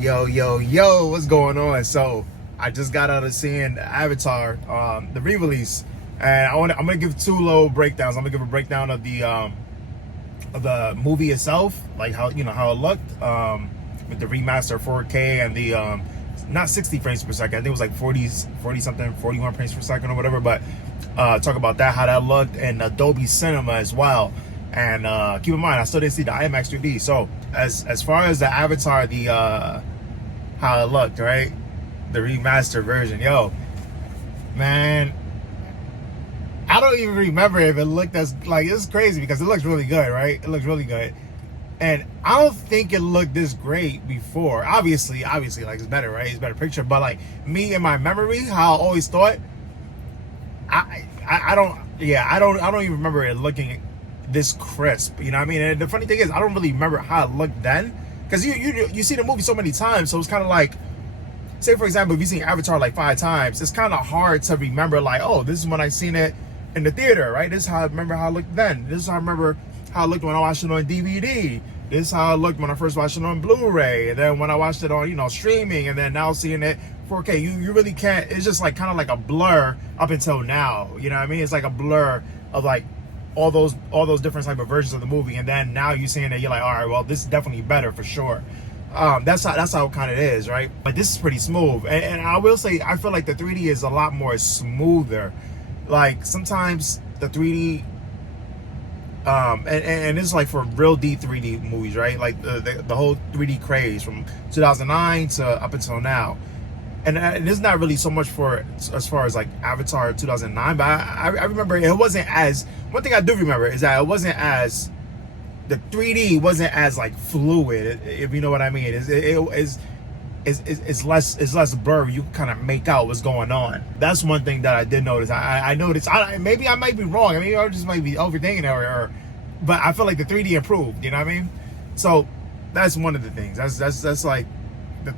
Yo, what's going on? So I just got out of seeing Avatar, the re-release, and I'm gonna give two little breakdowns. I'm gonna give a breakdown of the movie itself, like how it looked, with the remaster 4K and the not 60 frames per second. I think it was like 40 something, 41 frames per second or whatever. But talk about that, how that looked, and Dolby Cinema as well. And keep in mind, I still didn't see the IMAX 3D. So as far as the Avatar, the how it looked, right? The remastered version, yo, man, I don't even remember if it looked as, like, it's crazy because it looks really good, right? It looks really good. And I don't think it looked this great before. Obviously, like, it's better, right? It's a better picture. But like me in my memory, how I always thought, I don't even remember it looking this crisp. You know what I mean? And the funny thing is, I don't really remember how it looked then, because you see the movie so many times, so it's kind of like, say for example, if you've seen Avatar like 5 times, it's kind of hard to remember, like, oh, this is when I seen it in the theater, right? This is how I remember how it looked then. This is how I remember how it looked when I watched it on DVD. This is how it looked when I first watched it on Blu-ray, and then when I watched it on, streaming, and then now seeing it 4K. You really can't. It's just like kind of like a blur up until now. You know what I mean? It's like a blur of like all those different type of versions of the movie, and then now you're seeing it, you're like, all right, well, this is definitely better for sure. That's how it kind of is, right? But this is pretty smooth, and I will say, I feel like the 3D is a lot more smoother. Like sometimes the 3D, and it's like for real deep 3D movies, right? Like the whole 3D craze from 2009 to up until now. And it's not really so much for as far as like Avatar 2009, but I remember it wasn't as, one thing I do remember is that it wasn't as, the 3D wasn't as like fluid, if you know what I mean. It's less blurry. You kind of make out what's going on. That's one thing that I did notice. I noticed, maybe I might be wrong. Maybe I just might be overthinking it, but I feel like the 3D improved. You know what I mean? So that's one of the things. That's like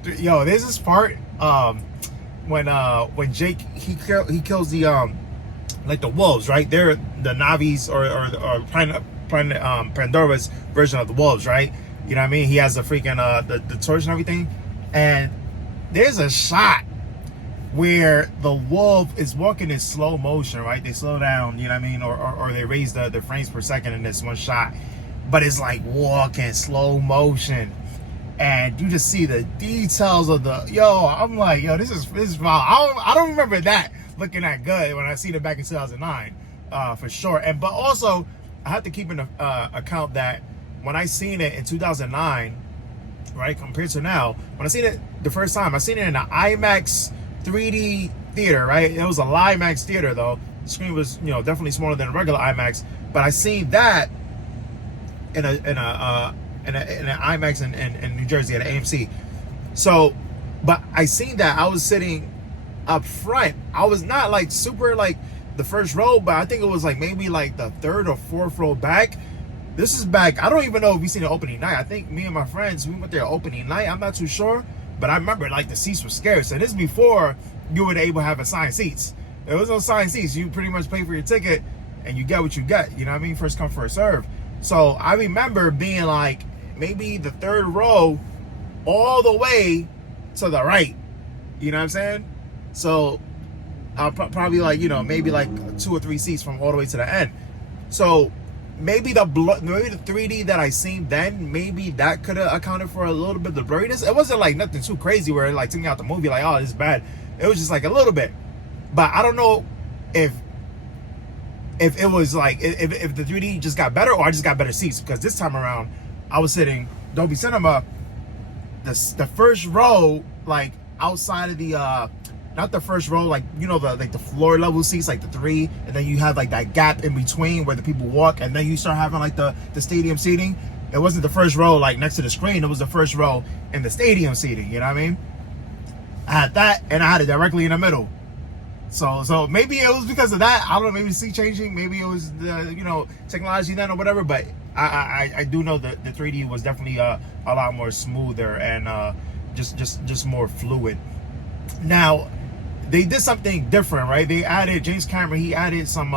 there's this part when Jake he kills the like the wolves, right? They're the Navis or Pandora's version of the wolves, right? You know what I mean? He has the freaking the torch and everything, and there's a shot where the wolf is walking in slow motion, right? They slow down, you know what I mean, or they raise the frames per second in this one shot, but it's like walking slow motion, and you just see the details of the I'm like, this is wild. I don't remember that looking that good when I seen it back in 2009, for sure. And but also I have to keep in account that when I seen it in 2009, right, compared to now, when I seen it the first time, I seen it in an IMAX 3D theater, right? It was a IMAX theater though. The screen was, definitely smaller than a regular IMAX, but I seen that in an IMAX in New Jersey at AMC. So, but I seen that, I was sitting up front. I was not like super like the first row, but I think it was like maybe like the 3rd or 4th row back. This is back, I don't even know if we seen the opening night. I think me and my friends, we went there opening night. I'm not too sure, but I remember like the seats were scarce. And this is before you were able to have assigned seats. There was no assigned seats. You pretty much pay for your ticket and you get what you get. You know what I mean? First come, first serve. So I remember being like maybe the 3rd row all the way to the right. You know what I'm saying? So probably like, maybe like 2 or 3 seats from all the way to the end. So maybe the 3D that I seen then, maybe that could have accounted for a little bit of the blurriness. It wasn't like nothing too crazy where it like took me out the movie like, oh, this is bad. It was just like a little bit. But I don't know if it was like, if the 3D just got better or I just got better seats, because this time around I was sitting Dolby Cinema, the first row, like outside of the not the first row, like the floor level seats, like the 3, and then you have like that gap in between where the people walk, and then you start having like the stadium seating. It wasn't the first row like next to the screen, it was the first row in the stadium seating. You know what I mean? I had that, and I had it directly in the middle. So maybe it was because of that. I don't know, maybe the seat changing, maybe it was the technology then or whatever, but I do know that the 3D was definitely a lot more smoother and just more fluid. Now they did something different, right? They added, James Cameron, he added some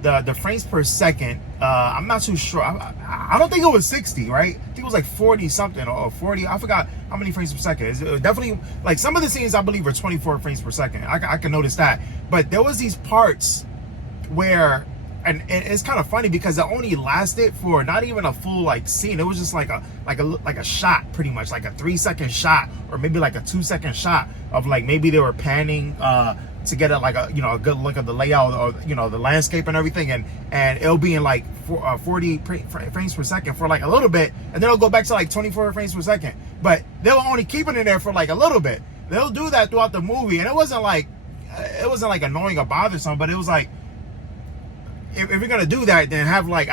the frames per second. I'm not too sure. I don't think it was 60, right? I think it was like 40 something or 40. I forgot how many frames per second? Is it definitely like some of the scenes I believe are 24 frames per second. I can notice that, but there was these parts where, and it's kind of funny because it only lasted for not even a full like scene. It was just like a shot, pretty much like a 3-second shot, or maybe like a 2-second shot of like maybe they were panning to get a good look at the layout or the landscape and everything, and it'll be in like 40 frames per second for like a little bit, and then it'll go back to like 24 frames per second. But they'll only keep it in there for like a little bit. They'll do that throughout the movie, and it wasn't like annoying or bothersome, but it was like, if you're gonna do that, then have like you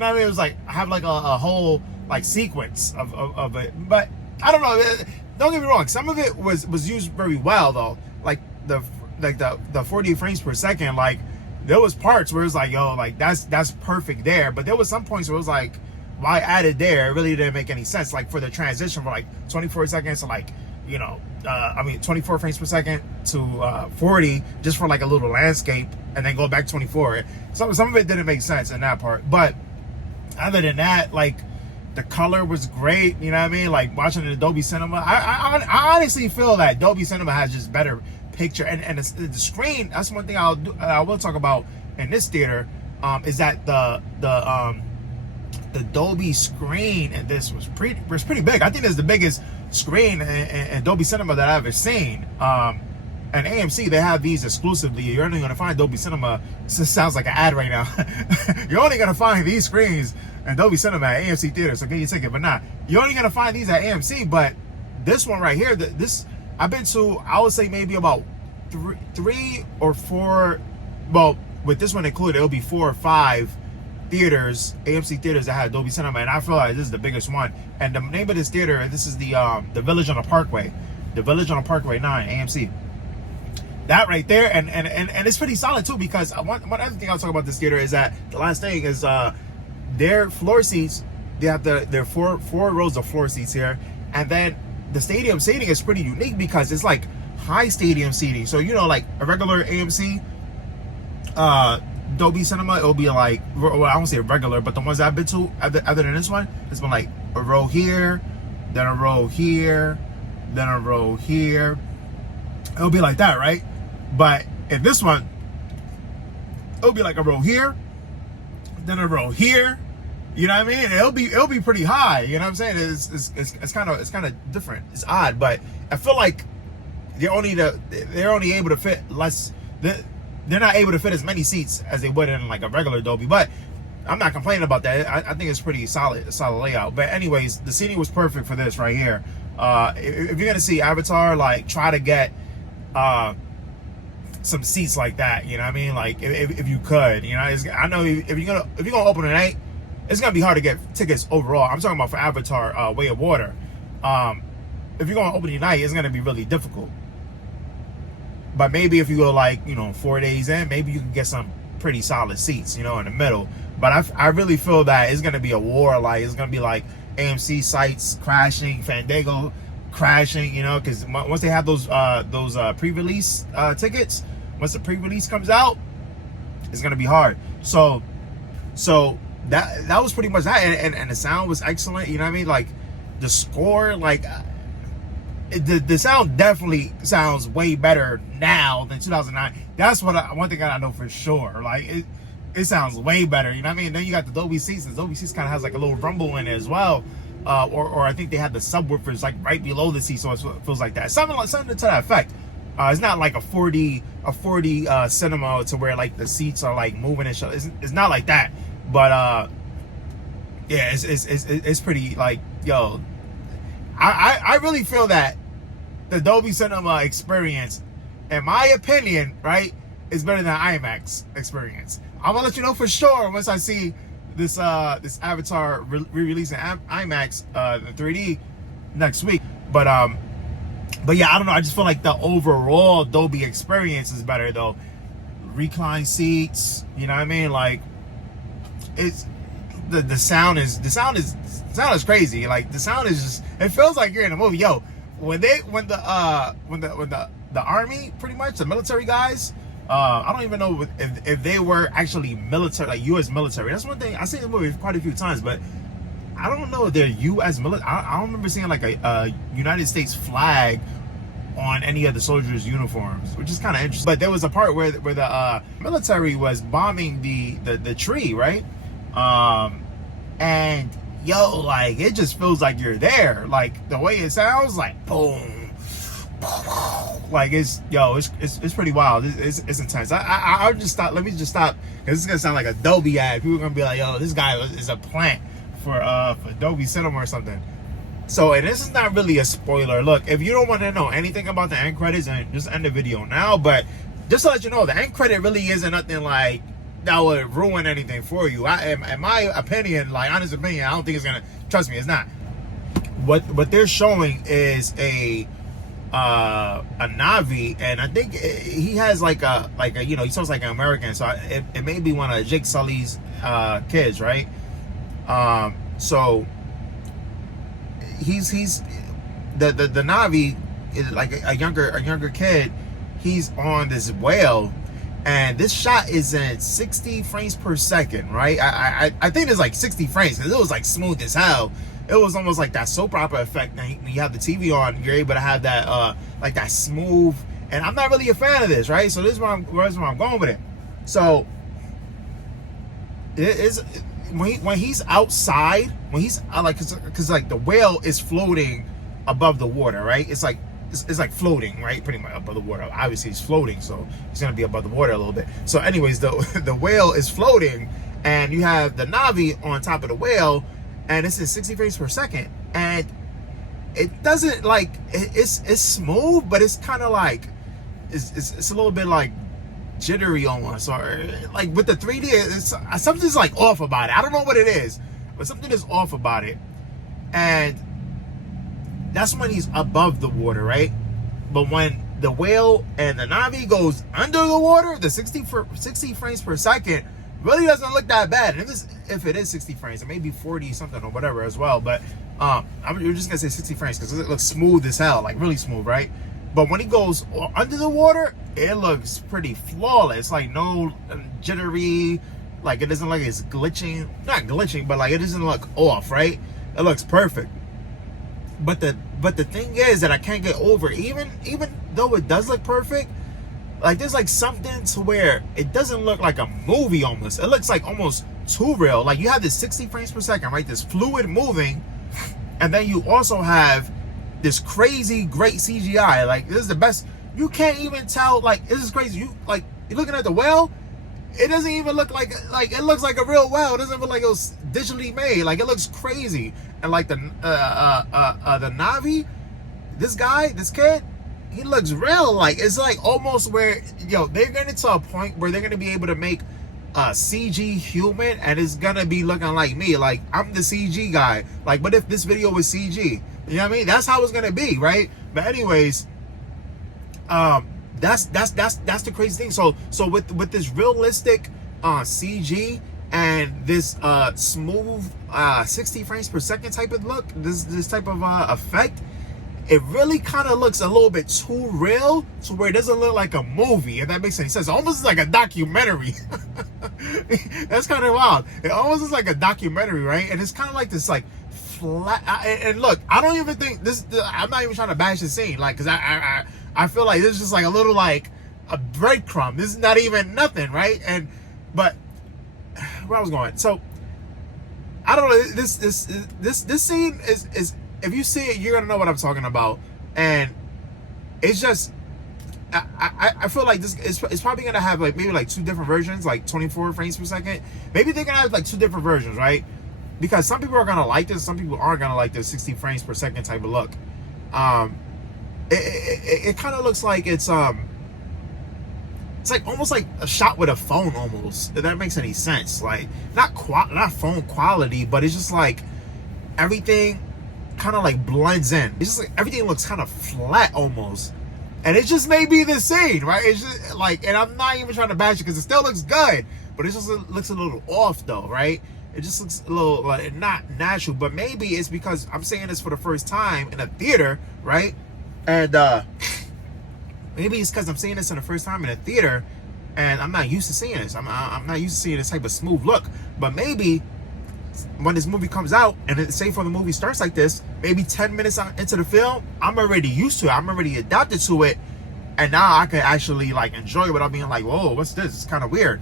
know what I mean? It was like have like a whole like sequence of it. But I don't know. Don't get me wrong. Some of it was used very well though. Like the 40 frames per second. Like there was parts where it was like, yo, like that's perfect there. But there was some points where it was like, why add it there? It really didn't make any sense. Like for the transition from like 24 seconds to like 24 frames per second to 40, just for like a little landscape, and then go back 24. Some of it didn't make sense in that part. But other than that, like the color was great. You know what I mean? Like watching the Dolby Cinema, I honestly feel that Dolby Cinema has just better picture, and the screen. That's one thing I will talk about in this theater. Is that the Dolby screen, and this was pretty big. I think it's the biggest screen in Dolby Cinema that I've ever seen. And AMC, they have these exclusively. You're only going to find Dolby Cinema. This sounds like an ad right now. You're only going to find these screens in Dolby Cinema at AMC theaters. So get your ticket, but not. You're only going to find these at AMC. But this one right here, this I've been to, I would say maybe about three or four. Well, with this one included, it'll be 4 or 5 theaters, AMC theaters that have Dolby Cinema, and I feel like this is the biggest one. And the name of this theater, this is the Village on the Parkway, the Village on the Parkway 9, AMC. That right there, and it's pretty solid too, because one other thing I'll talk about this theater is that the last thing is their floor seats. They have their four rows of floor seats here, and then the stadium seating is pretty unique because it's like high stadium seating. So like a regular AMC. Dolby Cinema, it'll be like, well, I won't say regular, but the ones I've been to, other than this one, it's been like a row here, then a row here, then a row here. It'll be like that, right? But in this one, it'll be like a row here, then a row here. You know what I mean? It'll be pretty high. You know what I'm saying? It's kind of different. It's odd, but I feel like they're only able to fit less. They're not able to fit as many seats as they would in like a regular Dolby, but I'm not complaining about that. I think it's pretty solid layout. But anyways, the seating was perfect for this right here. If you're gonna see Avatar, like try to get some seats like that. You know what I mean? Like if you could, I know if you're gonna open tonight, it's gonna be hard to get tickets overall. I'm talking about for Avatar, Way of Water. If you're gonna open tonight, it's gonna be really difficult. But maybe if you go like 4 days in, maybe you can get some pretty solid seats, in the middle. But I really feel that it's gonna be a war. Like it's gonna be like AMC sites crashing, Fandango crashing, because once they have those pre-release tickets, once the pre-release comes out, it's gonna be hard. So that was pretty much that, and the sound was excellent. You know what I mean? Like the score, like. The sound definitely sounds way better now than 2009. That's one thing I know for sure. Like it sounds way better. You know what I mean? Then you got the Dolby Seats. The Dolby Seats kind of has like a little rumble in it as well. Or I think they had the subwoofers like right below the seat, so it feels like that. Something to that effect. It's not like a 4D cinema to where like the seats are like moving and shit. It's not like that. But yeah, it's pretty like, yo. I really feel that the Dolby Cinema experience, in my opinion, right, is better than IMAX experience. I'm gonna let you know for sure once I see this Avatar re-release in IMAX 3D next week. But yeah, I don't know. I just feel like the overall Dolby experience is better though. Recline seats, you know what I mean? Like it's the sound is crazy. Like the sound is just, it feels like you're in a movie. Yo, when the army, pretty much the military guys, I don't even know if they were actually military, like U.S. military. That's one thing I've seen the movie quite a few times, but I don't know if they're U.S. military. I don't remember seeing like a United States flag on any of the soldiers' uniforms, which is kind of interesting. But there was a part where the military was bombing the tree, right? And yo, like it just feels like you're there. Like the way it sounds, like boom, like it's pretty wild. It's intense. I'll just stop. Let me just stop because it's gonna sound like a Dolby ad. People are gonna be like, yo, this guy is a plant for Dolby Cinema or something. So, and this is not really a spoiler. Look, if you don't want to know anything about the end credits, then just end the video now. But just to let you know, the end credit really isn't nothing like that would ruin anything for you. In my opinion, like honest opinion, I don't think it's gonna. Trust me, it's not. What they're showing is a Navi, and I think he has like a you know, he sounds like an American, so it may be one of Jake Sully's kids, right? So he's the Navi is like a younger kid. He's on this whale, and this shot is in 60 frames per second, right? I think it's like 60 frames because it was like smooth as hell. It was almost like that soap opera effect. When you have the TV on, you're able to have that like that smooth. And I'm not really a fan of this, right? So this is where I'm going with it. So it is when he's outside, when he's like, because like the whale is floating above the water, right? It's like floating, right? Pretty much above the water. Obviously, he's floating, so he's gonna be above the water a little bit. So, anyways, the whale is floating, and you have the Navi on top of the whale, and it's in 60 frames per second, and it doesn't like it's smooth, but it's kind of like it's a little bit like jittery almost, or like with the 3D, it's something's like off about it. I don't know what it is, but something is off about it, and that's when he's above the water, right? But when the whale and the Navi goes under the water, the 60 frames per second really doesn't look that bad. And if it is 60 frames, it may be 40 something or whatever as well. But we're just gonna say 60 frames because it looks smooth as hell, like really smooth, right? But when he goes under the water, it looks pretty flawless, like no jittery, like it doesn't look like it's glitching, not glitching, but like it doesn't look off, right? It looks perfect. But the thing is that I can't get over, even though it does look perfect, like there's like something to where it doesn't look like a movie almost. It looks like almost too real. Like you have this 60 frames per second, right? This fluid moving, and then you also have this crazy great CGI. Like this is the best. You can't even tell. Like this is crazy. You're looking at the whale. It doesn't even look like it looks like a real whale. It doesn't look like it was digitally made. Like it looks crazy. And like the Navi, this kid, he looks real. Like it's like almost where they're getting to a point where they're gonna be able to make a CG human, and it's gonna be looking like me. Like I'm the CG guy. Like, but if this video was CG, you know what I mean? That's how it's gonna be, right? But anyways, that's the crazy thing. So with this realistic CG and this smooth 60 frames per second type of look, this type of effect, it really kind of looks a little bit too real to where it doesn't look like a movie, if that makes any sense. Almost like a documentary. That's kind of wild. It almost looks like a documentary, right? And it's kind of like this like flat. And look, I don't even think this. I'm not even trying to bash the scene, like, because I feel like this is just like a little like a breadcrumb. This is not even nothing, right? But where I was going, so I don't know. This scene is if you see it, you're gonna know what I'm talking about. And it's just I feel like this it's probably gonna have like maybe like two different versions, like 24 frames per second. Maybe they're gonna have like two different versions, right? Because some people are gonna like this, some people aren't gonna like this 60 frames per second type of look. It kind of looks like it's like almost like a shot with a phone almost, if that makes any sense. Like not phone quality, but it's just like everything kind of like blends in. It's just like everything looks kind of flat almost, and it just may be the scene, right? It's just like, and I'm not even trying to bash it because it still looks good, but it just looks a little off though, right? It just looks a little like not natural. But maybe it's because I'm saying this for the first time in a theater, right? And maybe it's because I'm seeing this for the first time in a theater, and I'm not used to seeing this. I'm not used to seeing this type of smooth look. But maybe when this movie comes out, and say for the movie starts like this, maybe 10 minutes into the film, I'm already used to it. I'm already adapted to it. And now I can actually like enjoy it without being like, whoa, what's this? It's kind of weird.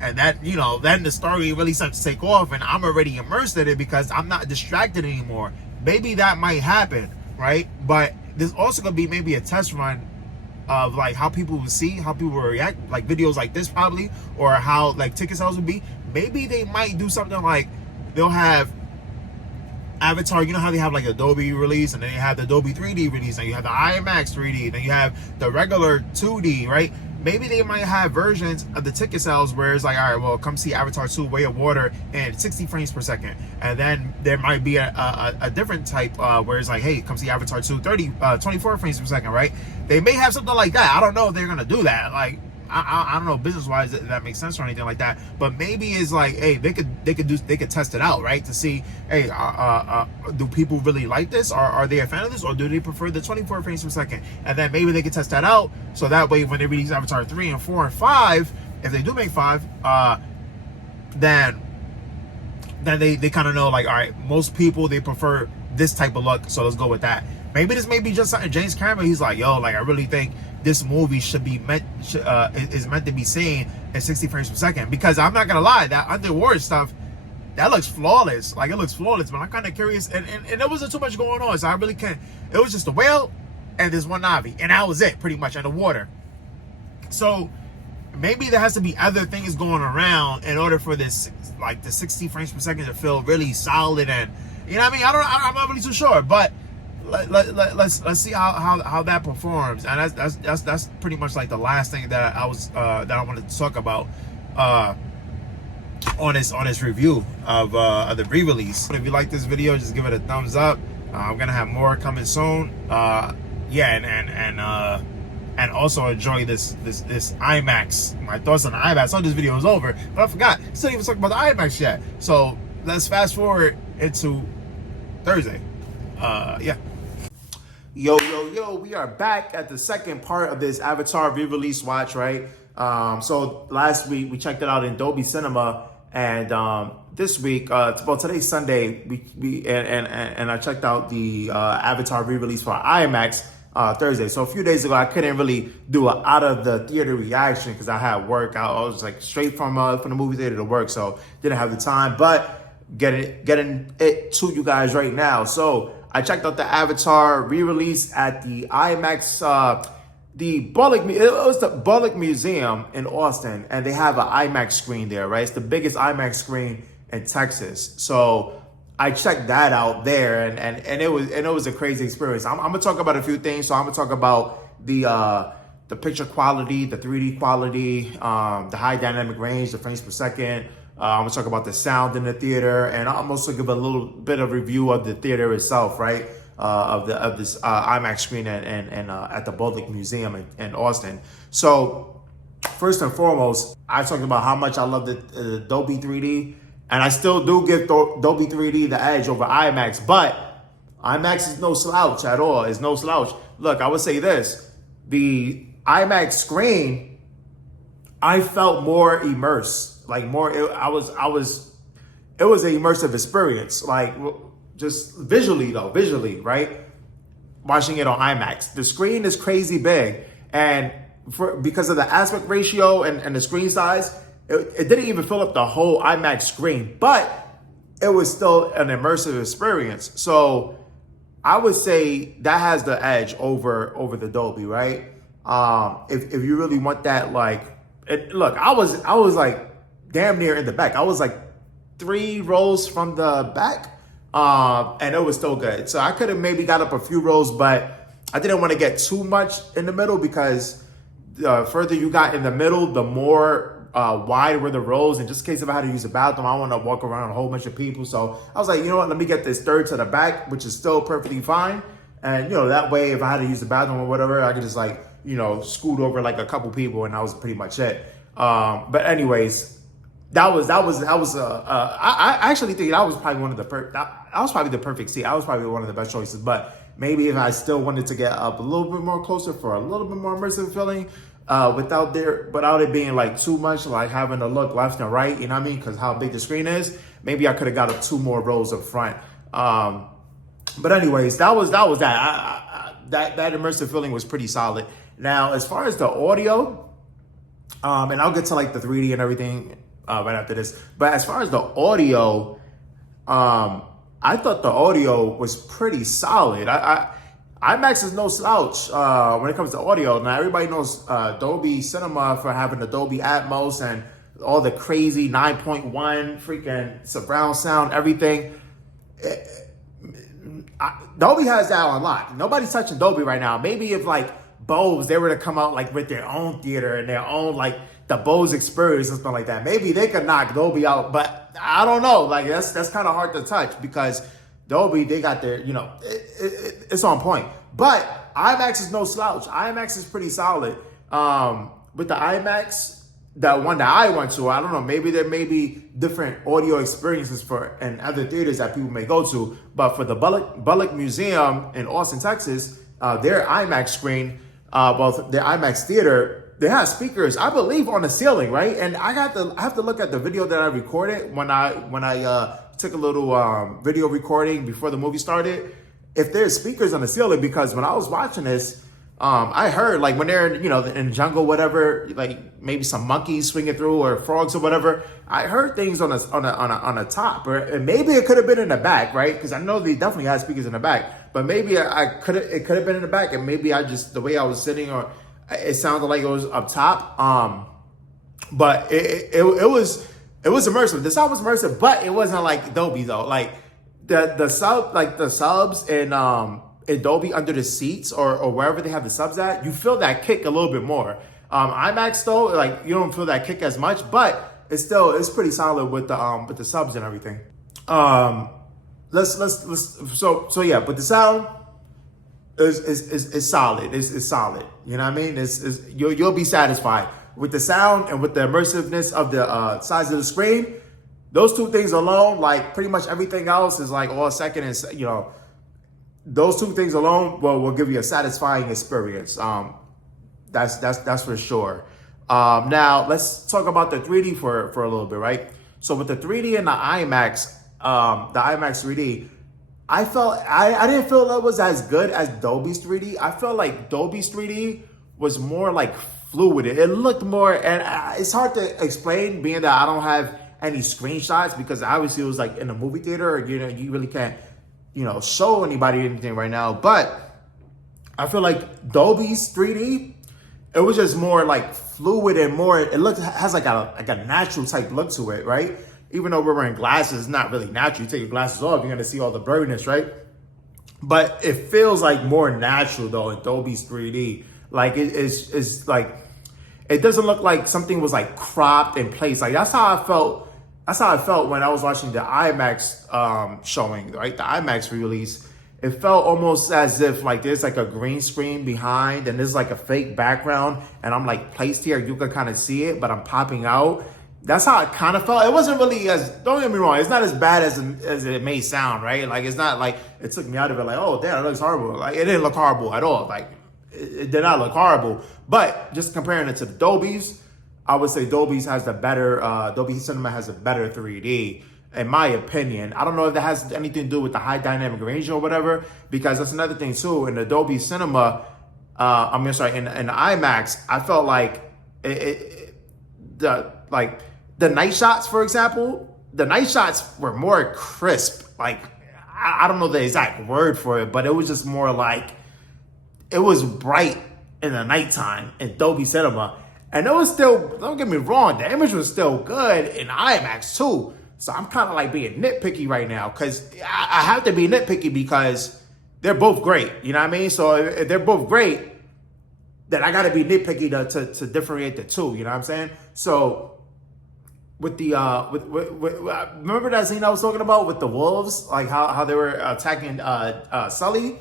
And that, you know, then the story really starts to take off, and I'm already immersed in it because I'm not distracted anymore. Maybe that might happen, right? But there's also gonna be maybe a test run of like how people will see, how people will react, like videos like this probably, or how like ticket sales would be. Maybe they might do something like they'll have Avatar, you know how they have like a Dolby release, and then you have the Dolby 3D release, and you have the IMAX 3D, then you have the regular 2D, right? Maybe they might have versions of the ticket sales where it's like, all right, well, come see Avatar 2 Way of Water and 60 frames per second. And then there might be a different type where it's like, hey, come see Avatar 2 24 frames per second, right? They may have something like that. I don't know if they're going to do that. Like, I don't know business-wise if that makes sense or anything like that, but maybe it's like, hey, they could test it out, right? To see, hey, do people really like this? Are they a fan of this, or do they prefer the 24 frames per second? And then maybe they could test that out, so that way when they release Avatar 3 and 4 and 5, if they do make 5, then they kind of know, like, all right, most people, they prefer this type of look, so let's go with that. Maybe this may be just something James Cameron, he's like, yo, like, I really think this movie is meant to be seen at 60 frames per second, because I'm not gonna lie, that underwater stuff, that looks flawless. Like, it looks flawless, but I'm kind of curious, and there wasn't too much going on, so I really can't. It was just a whale and this one Navi, and that was it, pretty much, in the water. So maybe there has to be other things going around in order for this, like, the 60 frames per second to feel really solid, and you know what I mean? I'm not really too sure, but let's see how that performs. And that's pretty much like the last thing that I wanted to talk about on this review of the re-release. If you like this video, just give it a thumbs up. I'm gonna have more coming soon. Yeah, and also enjoy this IMAX. My thoughts on the IMAX. I thought this video was over, but I forgot. Still even talking about the IMAX yet. So let's fast forward into Thursday. Yeah. Yo, we are back at the second part of this Avatar re-release watch, right? So last week we checked it out in Dolby Cinema, and this week, well, today's Sunday, and I checked out the Avatar re-release for IMAX Thursday. So a few days ago, I couldn't really do an out of the theater reaction because I had work. I was like straight from the movie theater to work, so didn't have the time. But getting it to you guys right now. So I checked out the Avatar re-release at the IMAX, it was the Bullock Museum in Austin, and they have an IMAX screen there, right? It's the biggest IMAX screen in Texas. So I checked that out there, and it was a crazy experience. I'm gonna talk about a few things. So I'm gonna talk about the picture quality, the 3D quality, the high dynamic range, the frames per second. I'm gonna talk about the sound in the theater, and I'm also give a little bit of review of the theater itself, right? Of this IMAX screen and at the Bullock Museum in Austin. So first and foremost, I talked about how much I love the Dolby 3D, and I still do give Dolby 3D the edge over IMAX, but IMAX is no slouch at all. It's no slouch. Look, I would say this: the IMAX screen, I felt more immersed, like more. It was an immersive experience, like just visually, right? Watching it on IMAX, the screen is crazy big, and because of the aspect ratio and the screen size, it didn't even fill up the whole IMAX screen, but it was still an immersive experience. So I would say that has the edge over the Dolby, right? If you really want that, like, look, I was like damn near in the back. I was like 3 rows from the back, and it was still good. So I could have maybe got up a few rows, but I didn't want to get too much in the middle, because the further you got in the middle, the more wide were the rows. And just in case if I had to use the bathroom, I want to walk around a whole bunch of people. So I was like, you know what, let me get this third to the back, which is still perfectly fine. And, that way, if I had to use the bathroom or whatever, I could just like, scoot over like a couple people, and that was pretty much it. But anyways, I actually think that was probably the perfect seat. I was probably one of the best choices. But maybe if I still wanted to get up a little bit more closer for a little bit more immersive feeling, without it being like too much, like having to look left and right, you know what I mean? Because how big the screen is, Maybe I could have got 2 more rows up front. But anyways, that was that. That immersive feeling was pretty solid. Now, as far as the audio, and I'll get to like the 3D and everything right after this. But as far as the audio, I thought the audio was pretty solid. IMAX is no slouch when it comes to audio. Now, everybody knows Dolby Cinema for having the Dolby Atmos and all the crazy 9.1 freaking surround sound, everything. Dolby has that on lock. Nobody's touching Dolby right now. Maybe if like Bose, they were to come out like with their own theater and their own like the Bose experience or something like that, maybe they could knock Dolby out. But I don't know. Like that's kind of hard to touch because Dolby, they got their, you know, it's on point. But IMAX is no slouch. IMAX is pretty solid. With the IMAX, the one that I went to, I don't know, maybe there may be different audio experiences for in other theaters that people may go to. But for the Bullock Museum in Austin, Texas, their IMAX screen, both their IMAX theater, they have speakers, I believe, on the ceiling, right? And I have to look at the video that I recorded when I took a little video recording before the movie started. If there's speakers on the ceiling, because when I was watching this, I heard like when they're in the jungle, whatever, like maybe some monkeys swinging through or frogs or whatever. I heard things on a top, and maybe it could have been in the back, right? Because I know they definitely had speakers in the back, but maybe it could have been in the back, and maybe I just the way I was sitting, or it sounded like it was up top. But it was immersive. The sound was immersive, but it wasn't like Dolby though. Like the subs in Dolby under the seats or wherever they have the subs at, you feel that kick a little bit more. IMAX though, like you don't feel that kick as much, but it's pretty solid with the subs and everything. So yeah, but the sound is solid. It's solid. You know what I mean? You'll be satisfied with the sound and with the immersiveness of the size of the screen. Those 2 things alone, like pretty much everything else is like all second, and those 2 things alone will give you a satisfying experience. That's for sure. Now let's talk about the 3D for a little bit, right? So with the 3D and the IMAX 3D, I didn't feel that was as good as Dolby's 3D. I felt like Dolby's 3D was more like fluid. It looked more, and it's hard to explain being that I don't have any screenshots, because obviously it was like in a movie theater, you really can't show anybody anything right now. But I feel like Dolby's 3D, it was just more like fluid and more, has like a natural type look to it, right? Even though we're wearing glasses, it's not really natural. You take your glasses off, you're gonna see all the blurriness, right? But it feels like more natural though in Dolby's 3D. Like it's like, it doesn't look like something was like cropped in place. Like that's how I felt. That's how I felt when I was watching the IMAX showing, right? The IMAX release. It felt almost as if like there's like a green screen behind and there's like a fake background and I'm like placed here. You can kind of see it, but I'm popping out. That's how it kind of felt. It wasn't really don't get me wrong, it's not as bad as it may sound, right? Like it's not like it took me out of it like, oh damn, it looks horrible. Like it didn't look horrible at all. Like it did not look horrible. But just comparing it to the Dolby's, I would say Dolby Cinema has a better 3D, in my opinion. I don't know if that has anything to do with the high dynamic range or whatever, because that's another thing too. In the Dolby Cinema, in the IMAX, I felt like the night shots, for example, the night shots were more crisp. Like I don't know the exact word for it, but it was just more like it was bright in the nighttime in Dolby Cinema. And it was still, don't get me wrong, the image was still good in IMAX too. So I'm kind of like being nitpicky right now, because I have to be nitpicky because they're both great. You know what I mean? So if they're both great, then I got to be nitpicky to differentiate the two. You know what I'm saying? So with the remember that scene I was talking about with the wolves, like how they were attacking Sully?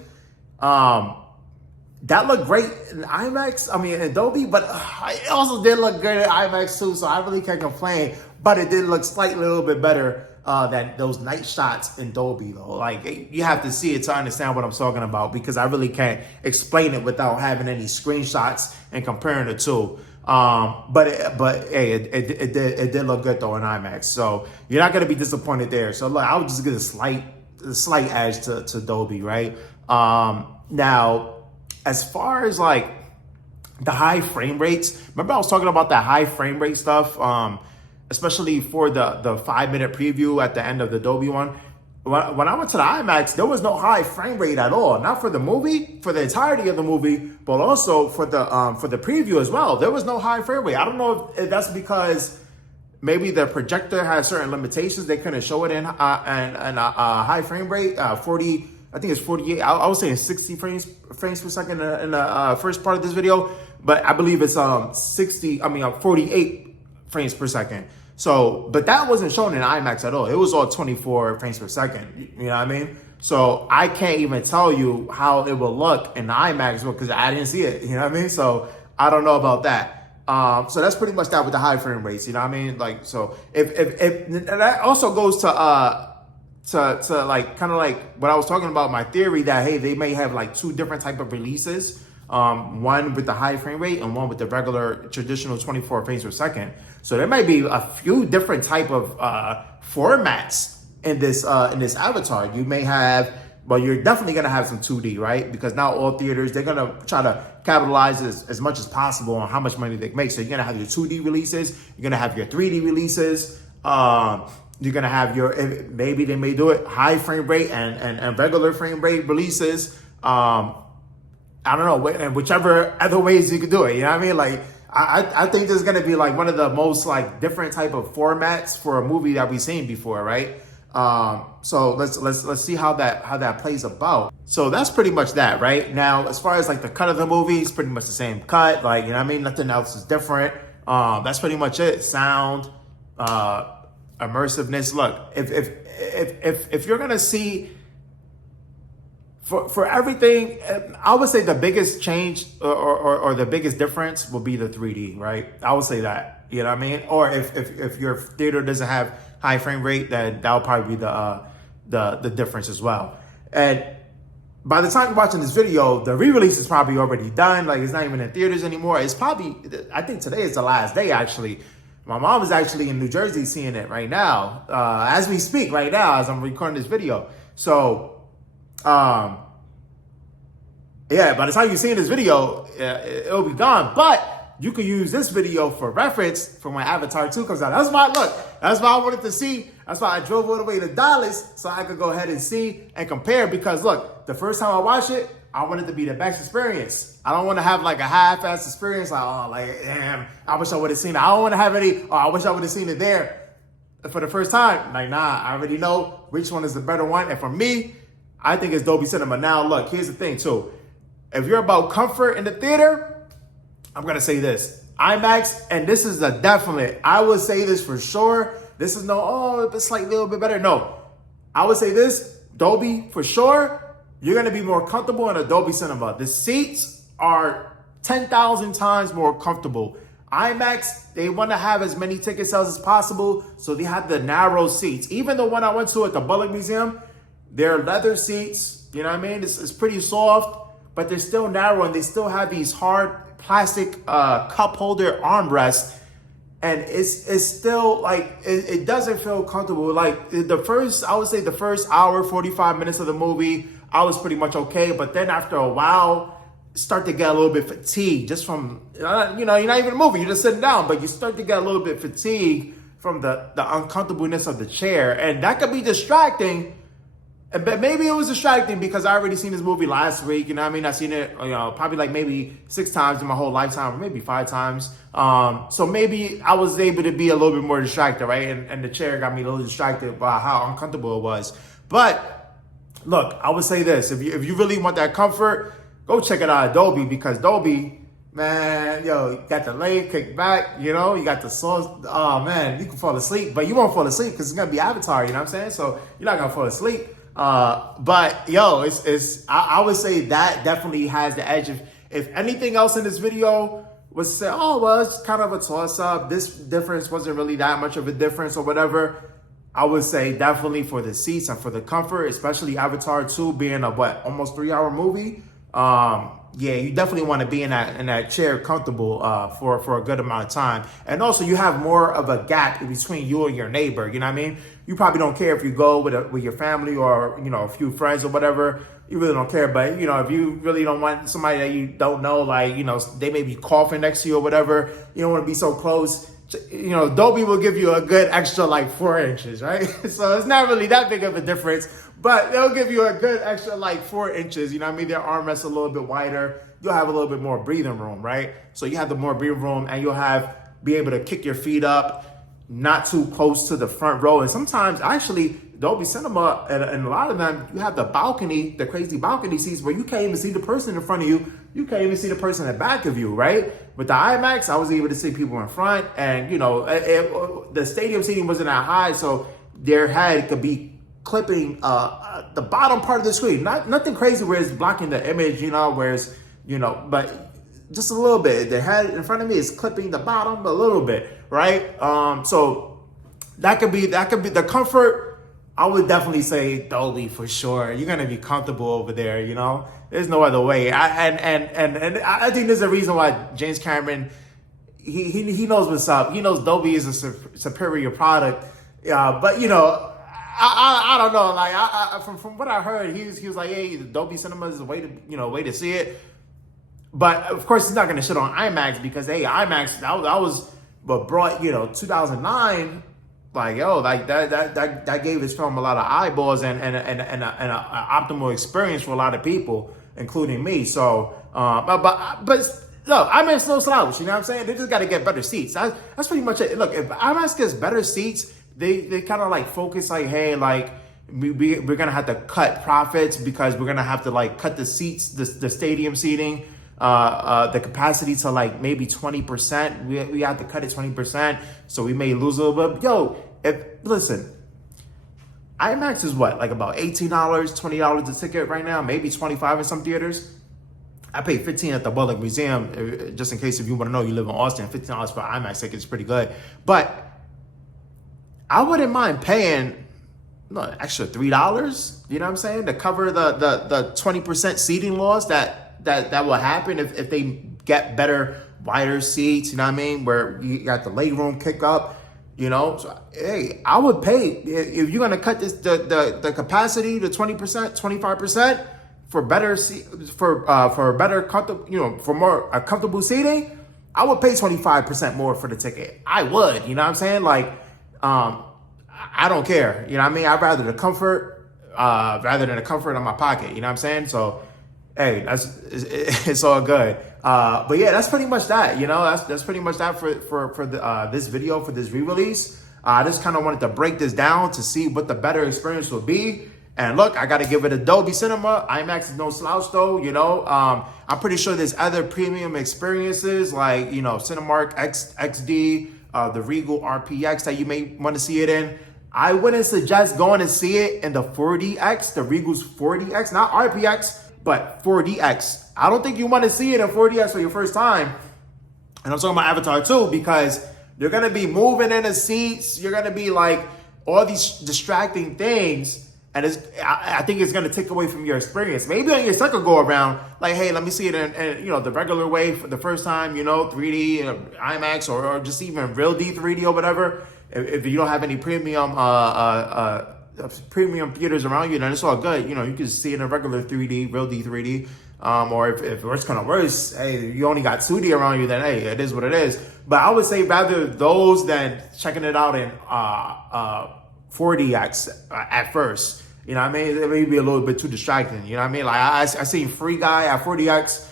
That looked great in IMAX, in Dolby, but it also did look great in IMAX too, so I really can't complain. But it did look slightly a little bit better than those night shots in Dolby, though. Like, you have to see it to understand what I'm talking about, because I really can't explain it without having any screenshots and comparing the two. But hey, it did look good though in IMAX. So you're not gonna be disappointed there. So look, I would just get a slight edge to Dolby, right? Now, as far as like the high frame rates, remember I was talking about that high frame rate stuff, especially for the 5-minute preview at the end of the Dolby one. When I went to the IMAX, there was no high frame rate at all. Not for the movie, for the entirety of the movie, but also for the preview as well. There was no high frame rate. I don't know if that's because maybe the projector has certain limitations. They couldn't show it in a high frame rate, 40. I think it's 48. I was saying 60 frames per second in the first part of this video, but I believe it's 48 frames per second. So, but that wasn't shown in IMAX at all. It was all 24 frames per second. You know what I mean? So I can't even tell you how it will look in the IMAX because I didn't see it. You know what I mean? So I don't know about that. So that's pretty much that with the high frame rates. You know what I mean? Like, so if and that also goes to like kind of like what I was talking about, my theory that, hey, they may have like 2 different type of releases. One with the high frame rate and one with the regular traditional 24 frames per second. So there might be a few different type of formats in this Avatar. You may have, well, you're definitely gonna have some 2D, right? Because now all theaters, they're gonna try to capitalize as much as possible on how much money they can make. So you're gonna have your 2D releases, you're gonna have your 3D releases, you're gonna have your, maybe they may do it high frame rate and regular frame rate releases. I don't know, whichever other ways you could do it. You know what I mean? Like, I think there's gonna be like one of the most like different type of formats for a movie that we've seen before, right? So let's see how that plays about. So that's pretty much that, right? Now, as far as like the cut of the movie, it's pretty much the same cut. Like, you know what I mean? Nothing else is different. That's pretty much it. Sound, immersiveness. Look, if you're gonna see. For everything, I would say the biggest change or the biggest difference will be the 3D, right? I would say that, you know what I mean? Or if your theater doesn't have high frame rate, then that'll probably be the difference as well. And by the time you're watching this video, the re-release is probably already done. Like, it's not even in theaters anymore. It's probably, I think today is the last day, actually. My mom is actually in New Jersey seeing it right now, as we speak right now, as I'm recording this video. So, yeah, by the time you're seeing this video, it'll be gone. But you can use this video for reference for when Avatar 2 comes out. That's why, look, that's why I wanted to see. That's why I drove all the way to Dallas so I could go ahead and see and compare. Because look, the first time I watched it, I want it to be the best experience. I don't want to have like a half-ass experience. Like, oh, like, damn, I wish I would have seen it. I don't want to have any, oh, I wish I would have seen it there for the first time. Like, nah, I already know which one is the better one. And for me, I think it's Dolby Cinema. Now, look, here's the thing, too. If you're about comfort in the theater, I'm going to say this. IMAX, and this is a definite, I would say this for sure. This is no, oh, it's like a little bit better. No, I would say this, Dolby for sure. You're going to be more comfortable in a Dolby Cinema. The seats are 10,000 times more comfortable. IMAX, they want to have as many ticket sales as possible, so they have the narrow seats. Even the one I went to at the Bullock Museum, they're leather seats, you know what I mean? It's pretty soft, but they're still narrow, and they still have these hard plastic cup holder armrests, and it's still like, it doesn't feel comfortable. Like I would say the first hour, 45 minutes of the movie, I was pretty much okay, but then after a while, start to get a little bit fatigued just from, you know, you're not even moving, you're just sitting down, but you start to get a little bit fatigued from the uncomfortableness of the chair, and that could be distracting. But maybe it was distracting because I already seen this movie last week, you know what I mean? I've seen it, you know, probably like maybe 6 times in my whole lifetime, or maybe 5 times. So maybe I was able to be a little bit more distracted, right? And the chair got me a little distracted by how uncomfortable it was. But look, I would say this, if you really want that comfort, go check it out at Dolby, because Dolby, man, yo, you got the leg kicked back, you know, you got the sauce. Oh man, you can fall asleep, but you won't fall asleep because it's gonna be Avatar, you know what I'm saying? So you're not gonna fall asleep. But yo, I would say that definitely has the edge. If anything else in this video was say, oh, well, it's kind of a toss up, this difference wasn't really that much of a difference or whatever, I would say definitely for the seats and for the comfort, especially Avatar 2 being a almost 3-hour movie. yeah, you definitely want to be in that chair comfortable for a good amount of time. And also, you have more of a gap in between you and your neighbor. You know what I mean? You probably don't care if you go with your family or, you know, a few friends or whatever. You really don't care. But, you know, if you really don't want somebody that you don't know, like, you know, they may be coughing next to you or whatever, you don't want to be so close. You know, Dolby will give you a good extra like 4 inches, right? So it's not really that big of a difference, but they'll give you a good extra like 4 inches. You know what I mean? Their armrests a little bit wider. You'll have a little bit more breathing room, right? So you have the more breathing room, and you'll be able to kick your feet up, not too close to the front row. And sometimes actually Dolby Cinema and a lot of them, you have the balcony, the crazy balcony seats where you can't even see the person in front of you. You can't even see the person in the back of you, right? With the IMAX, I was able to see people in front, and you know, the stadium seating wasn't that high, so their head could be clipping the bottom part of the screen. Nothing crazy where it's blocking the image, you know, whereas, you know, but just a little bit. The head in front of me is clipping the bottom a little bit, right? So that could be the comfort. I would definitely say Dolby for sure. You're gonna be comfortable over there, you know. There's no other way. And I think there's a reason why James Cameron, he knows what's up. He knows Dolby is a superior product. But you know, I don't know. Like from what I heard, he was like, hey, Dolby Cinema is a way to see it. But of course, he's not gonna shit on IMAX because hey, IMAX that was what brought, you know, 2009. Like, yo, like that gave his film a lot of eyeballs and an optimal experience for a lot of people, including me. So, but look, IMAX no slouch. You know what I'm saying? They just got to get better seats. That's pretty much it. Look, if IMAX gets better seats, they kind of like focus like, hey, like we're gonna have to cut profits because we're gonna have to like cut the seats, the stadium seating. The capacity to like maybe 20%. We have to cut it 20%, so we may lose a little bit. Yo, listen, IMAX is what, like about $18, $20 a ticket right now, maybe 25 in some theaters. I paid $15 at the Bullock Museum, just in case if you want to know, you live in Austin, $15 for IMAX ticket is pretty good. But I wouldn't mind paying extra $3, you know what I'm saying, to cover the 20% seating loss that will happen if they get better, wider seats, you know what I mean, where you got the leg room kick up, you know. So, hey, I would pay, if you're gonna cut this the capacity to 20%, 25% for better for better comfortable, you know, for more comfortable seating, I would pay 25% more for the ticket. I would, you know what I'm saying? Like, I don't care, you know what I mean? I'd rather the comfort rather than the comfort in my pocket, you know what I'm saying? So hey, it's all good. But yeah, that's pretty much that. You know, that's pretty much that for this video, for this re-release. I just kind of wanted to break this down to see what the better experience will be. And look, I got to give it a Dolby Cinema. IMAX is no slouch though. You know, I'm pretty sure there's other premium experiences like, you know, Cinemark XD, the Regal RPX that you may want to see it in. I wouldn't suggest going to see it in the 4DX, the Regal's 4DX, not RPX. But 4DX, I don't think you want to see it in 4DX for your first time. And I'm talking about Avatar 2 because you're going to be moving in the seats. You're going to be like all these distracting things. And I think it's going to take away from your experience. Maybe on your second go around, like, hey, let me see it in you know, the regular way for the first time, you know, 3D, IMAX, or just even real D 3D or whatever. If you don't have any premium theaters around you, then it's all good. You know, you can see it in regular 3D, real D 3D. Or if it's kind of worse, hey, you only got 2D around you, then hey, it is what it is. But I would say rather those than checking it out in 4DX at first. You know what I mean? It may be a little bit too distracting. You know what I mean? Like I seen Free Guy at 4DX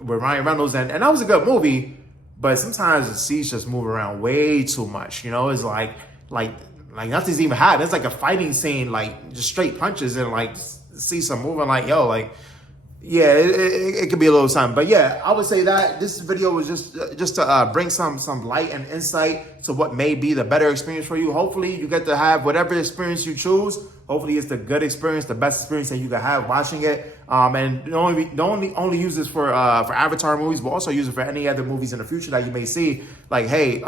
with Ryan Reynolds, and that was a good movie. But sometimes the seats just move around way too much. You know, it's like nothing's even happening. It's like a fighting scene, like just straight punches and like see some moving. Like yo, like yeah, it could be a little something. But yeah, I would say that this video was just to bring some light and insight to what may be the better experience for you. Hopefully, you get to have whatever experience you choose. Hopefully, it's the good experience, the best experience that you can have watching it. And don't only use this for Avatar movies, but also use it for any other movies in the future that you may see. Like, hey,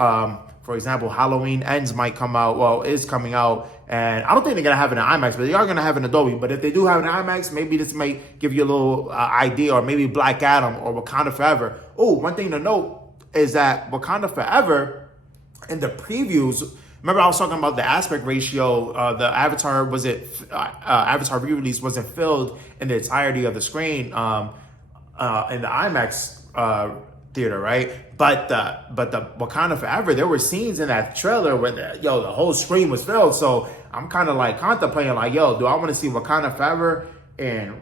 For example, Halloween Ends might come out, well, is coming out, and I don't think they're gonna have it in IMAX, but they are gonna have it in Dolby. But if they do have it in IMAX, maybe this might give you a little idea, or maybe Black Adam or Wakanda Forever. Oh, one thing to note is that Wakanda Forever, in the previews, remember I was talking about the aspect ratio, the Avatar Avatar re-release wasn't filled in the entirety of the screen in the IMAX theater, right? But the Wakanda Forever, there were scenes in that trailer where the whole screen was filled. So I'm kind of like contemplating, like, do I want to see Wakanda Forever in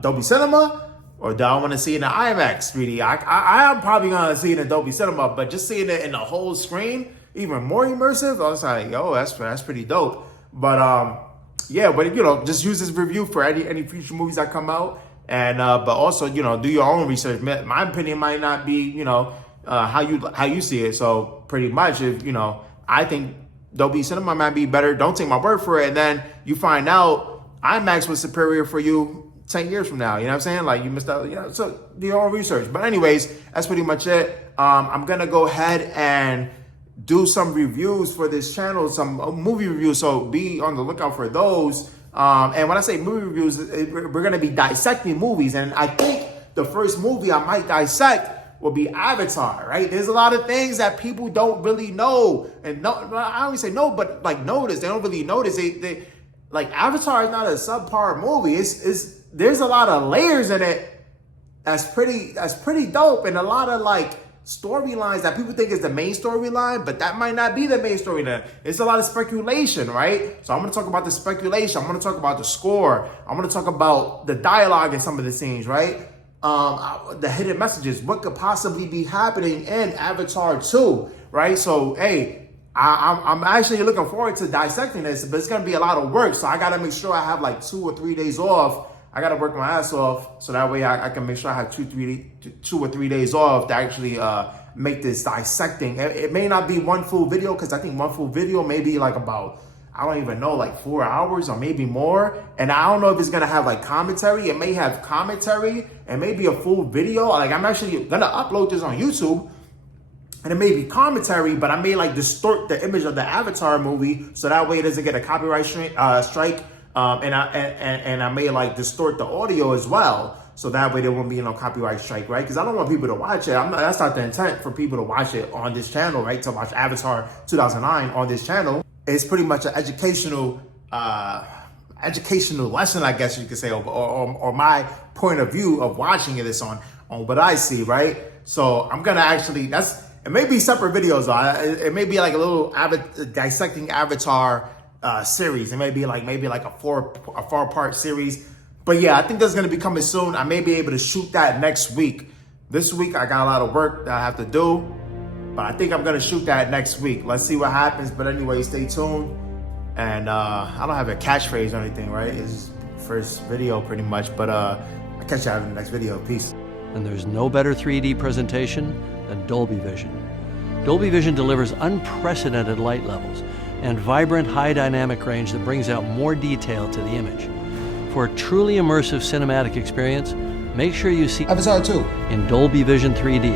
Dolby Cinema, or do I want to see it in the IMAX 3D? I am probably gonna see it in Dolby Cinema, but just seeing it in the whole screen, even more immersive, I was like, that's pretty dope. But yeah, but just use this review for any future movies that come out. And but also, do your own research. My opinion might not be, how you see it. So pretty much, if I think Dolby Cinema might be better, don't take my word for it. And then you find out IMAX was superior for you 10 years from now. You know what I'm saying? Like, you missed out. So do your own research. But anyways, that's pretty much it. I'm gonna go ahead and do some reviews for this channel, some movie reviews. So be on the lookout for those. And when I say movie reviews, we're going to be dissecting movies. And I think the first movie I might dissect will be Avatar, right? There's a lot of things that people don't really know. And no, I don't say no, but like notice. They don't really notice. They like, Avatar is not a subpar movie. There's a lot of layers in it that's pretty dope. And a lot of like storylines that people think is the main storyline, but that might not be the main storyline. It's a lot of speculation, right? So I'm going to talk about the speculation. I'm going to talk about the score. I'm going to talk about the dialogue in some of the scenes, right? The hidden messages. What could possibly be happening in Avatar 2, right? So, hey, I'm actually looking forward to dissecting this, but it's going to be a lot of work. So I got to make sure I have like 2 or 3 days off. I got to work my ass off, so that way I can make sure I have 2 or 3 days off to actually make this dissecting. It may not be one full video, because I think one full video may be like about, I don't even know, like 4 hours or maybe more. And I don't know if it's going to have like commentary. It may have commentary and maybe a full video. Like, I'm actually going to upload this on YouTube, and it may be commentary, but I may like distort the image of the Avatar movie, so that way it doesn't get a copyright strike. And I may like distort the audio as well, so that way there won't be no copyright strike, right? Because I don't want people to watch it. That's not the intent for people to watch it on this channel, right? To watch Avatar 2009 on this channel. It's pretty much an educational lesson, I guess you could say, or my point of view of watching this on what I see, right? So I'm gonna actually, it may be separate videos. It may be like a little dissecting Avatar series. It may be like a four-part series. But yeah, I think that's going to be coming soon. I may be able to shoot that next week. This week I got a lot of work that I have to do, but I think I'm going to shoot that next week. Let's see what happens. But anyway, stay tuned. And I don't have a catchphrase or anything, right? It's first video pretty much. But I'll catch you out in the next video. Peace. And there's no better 3D presentation than Dolby Vision. Dolby Vision delivers unprecedented light levels and vibrant high dynamic range that brings out more detail to the image. For a truly immersive cinematic experience, make sure you see Avatar 2 in Dolby Vision 3D.